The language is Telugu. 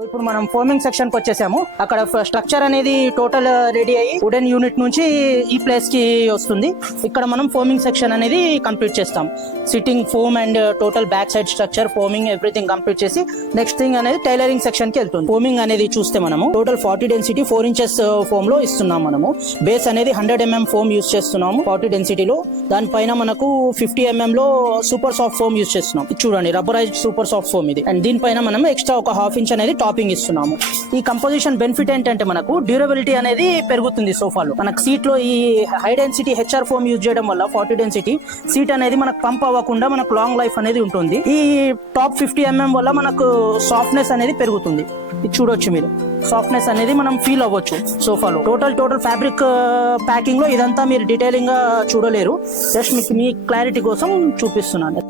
ఇప్పుడు మనం ఫోమింగ్ సెక్షన్ కి వచ్చేసాము. అక్కడ స్ట్రక్చర్ అనేది టోటల్ రెడీ అయ్యి వుడెన్ యూనిట్ నుంచి ఈ ప్లేస్ కి వస్తుంది. ఇక్కడ మనం ఫోమింగ్ సెక్షన్ అనేది కంప్లీట్ చేస్తాం. Sitting foam and total back side structure foaming everything complete చేసి నెక్స్ట్ థింగ్ అనేది టైలరింగ్ సెక్షన్ కి వెళ్తుంది. ఫోమింగ్ అనేది చూస్తే మనము టోటల్ 40 డెన్సిటీ 4 ఇంచెస్ ఫోమ్ లో ఇస్తున్నాం. మనము బేస్ అనేది 100 mm ఫోమ్ యూస్ చేస్తున్నాము 40 డెన్సిటీలో. దానిపైన మనకు 50 mm లో సూపర్ సాఫ్ట్ ఫోమ్ యూస్ చేస్తున్నాం. చూడండి రబ్బరైజ్డ్ సూపర్ సాఫ్ట్ ఫోమ్ ఇది. అండ్ దీనిపైన మనం ఎక్స్ట్రా ఒక 1/2 ఇంచ్ అనేది టాపింగ్ ఇస్తున్నాము. ఈ కంపోజిషన్ బెనిఫిట్ ఏంటంటే మనకు డ్యూరబిలిటీ అనేది పెరుగుతుంది సోఫాలో. మనకు సీట్ లో ఈ high density HR foam use చేయడం వల్ల 40 డెన్సిటీ సీట్ అనేది మనకు పంప్ అవ్వకుండా మనకు లాంగ్ లైఫ్ అనేది ఉంటుంది. ఈ టాప్ 50 mm వల్ల మనకు సాఫ్ట్నెస్ అనేది పెరుగుతుంది. ఇది చూడొచ్చు మీరు, సాఫ్ట్నెస్ అనేది మనం ఫీల్ అవ్వచ్చు సోఫాలో. టోటల్ ఫ్యాబ్రిక్ ప్యాకింగ్ లో ఇదంతా మీరు డీటెయిలింగ్ గా చూడలేరు. జస్ట్ మీకు మీ క్లారిటీ కోసం చూపిస్తున్నాను.